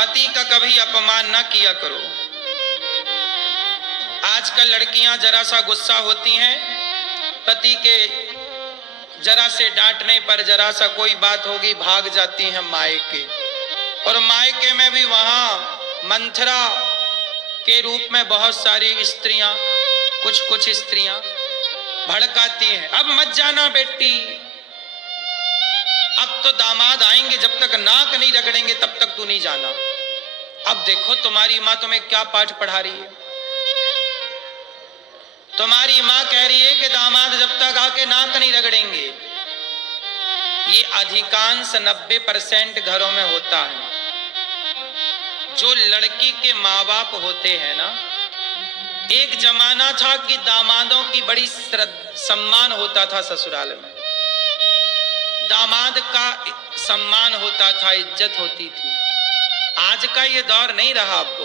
पति का कभी अपमान ना किया करो। आजकल लड़कियां जरा सा गुस्सा होती हैं, पति के जरा से डांटने पर जरा सा कोई बात होगी भाग जाती हैं मायके, और मायके में भी वहां मंथरा के रूप में बहुत सारी स्त्रियां, कुछ स्त्रियां भड़काती हैं, अब मत जाना बेटी, अब तो दामाद आएंगे, जब तक नाक नहीं रगड़ेंगे तब तक तू नहीं जाना। अब देखो तुम्हारी माँ तुम्हें क्या पाठ पढ़ा रही है। तुम्हारी माँ कह रही है कि दामाद जब तक आके नाक नहीं रगड़ेंगे। ये अधिकांश 90% घरों में होता है। जो लड़की के माँ बाप होते हैं ना, एक जमाना था कि दामादों की बड़ी सम्मान होता था ससुराल में, दामाद का सम्मान होता था, इज्जत होती थी। आज का ये दौर नहीं रहा। आपको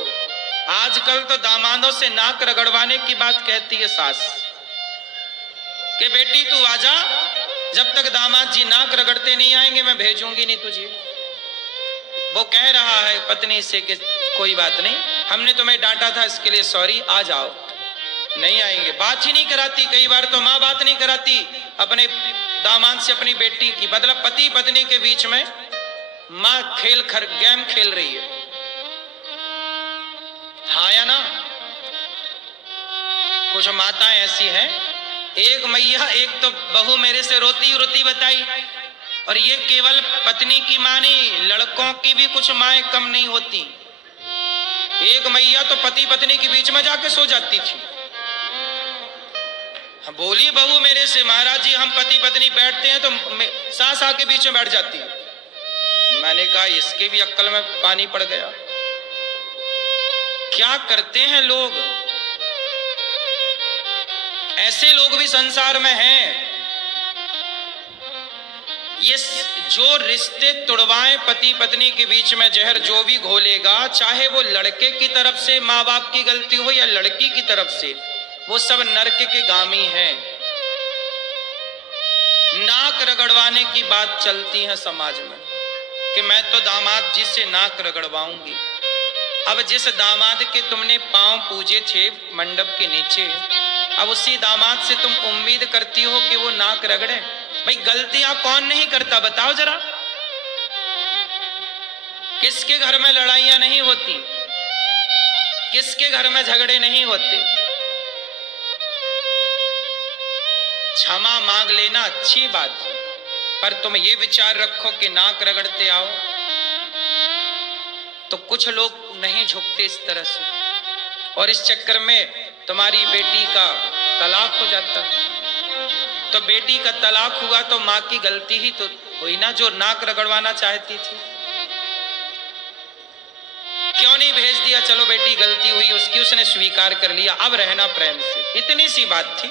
आजकल तो दामादों से नाक रगड़वाने की बात कहती है सास कि बेटी तू आजा, जब तक दामाद जी नाक रगड़ते नहीं आएंगे मैं भेजूंगी नहीं तुझे। वो कह रहा है पत्नी से कि कोई बात नहीं, हमने तुम्हें डांटा था इसके लिए सॉरी, आ जाओ। नहीं आएंगे, बात ही नहीं कराती। कई बार तो माँ बात नहीं कराती अपने दामाद से अपनी बेटी की, मतलब पति पत्नी के बीच में माँ गेम खेल रही है। हाँ या ना? कुछ माताएं ऐसी हैं, एक मैया एक तो बहू मेरे से रोती रोती बताई, और ये केवल पत्नी की मां नहीं, लड़कों की भी कुछ माएं कम नहीं होती। एक मैया तो पति पत्नी के बीच में जाके सो जाती थी। बोली बहू मेरे से, महाराज जी हम पति पत्नी बैठते हैं तो सास आके बीच में बैठ जाती है। मैंने कहा इसके भी अक्ल में पानी पड़ गया। क्या करते हैं लोग, ऐसे लोग भी संसार में हैं। ये जो रिश्ते तुड़वाएं पति पत्नी के बीच में जहर जो भी घोलेगा, चाहे वो लड़के की तरफ से माँ बाप की गलती हो या लड़की की तरफ से, वो सब नरक के गामी हैं। नाक रगड़वाने की बात चलती है समाज में कि मैं तो दामाद जी से नाक रगड़वाऊंगी। अब जिस दामाद के तुमने पांव पूजे थे मंडप के नीचे, अब उसी दामाद से तुम उम्मीद करती हो कि वो नाक रगड़े। भाई गलतियां कौन नहीं करता बताओ जरा। किसके घर में लड़ाइयां नहीं होती, किसके घर में झगड़े नहीं होते। क्षमा मांग लेना अच्छी बात है, पर तुम ये विचार रखो कि नाक रगड़ते आओ तो कुछ लोग नहीं झुकते इस तरह से, और इस चक्कर में तुम्हारी बेटी का तलाक हो जाता है। तो बेटी का तलाक हुआ तो मां की गलती ही तो हुई ना, जो नाक रगड़वाना चाहती थी। क्यों नहीं भेज दिया, चलो बेटी गलती हुई उसकी, उसने स्वीकार कर लिया, अब रहना प्रेम से, इतनी सी बात थी।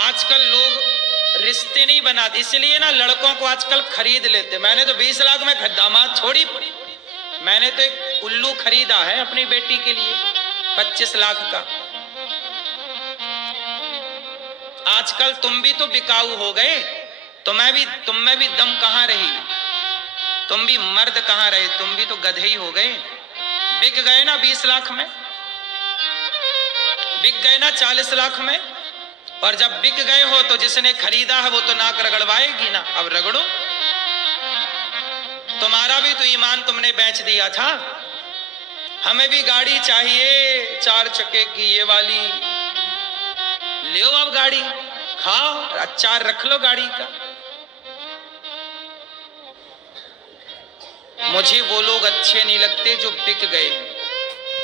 आजकल लोग रिश्ते नहीं बनाते, इसलिए ना लड़कों को आजकल खरीद लेते। मैंने तो 20 लाख में दामाद छोड़ी, मैंने तो एक उल्लू खरीदा है अपनी बेटी के लिए 25 लाख का। आजकल तुम भी तो बिकाऊ हो गए, तुम में भी दम कहां रही, तुम भी मर्द कहां रहे, तुम भी तो गधे ही हो गए। बिक गए ना 20 लाख में, बिक गए ना 40 लाख में, और जब बिक गए हो तो जिसने खरीदा है वो तो नाक रगड़वाएगी ना। अब रगड़ो, तुम्हारा भी तो ईमान तुमने बेच दिया था। हमें भी गाड़ी चाहिए 4 चक्के की, ये वाली ले अब गाड़ी, खाओ अचार रख लो गाड़ी का। मुझे वो लोग अच्छे नहीं लगते जो बिक गए।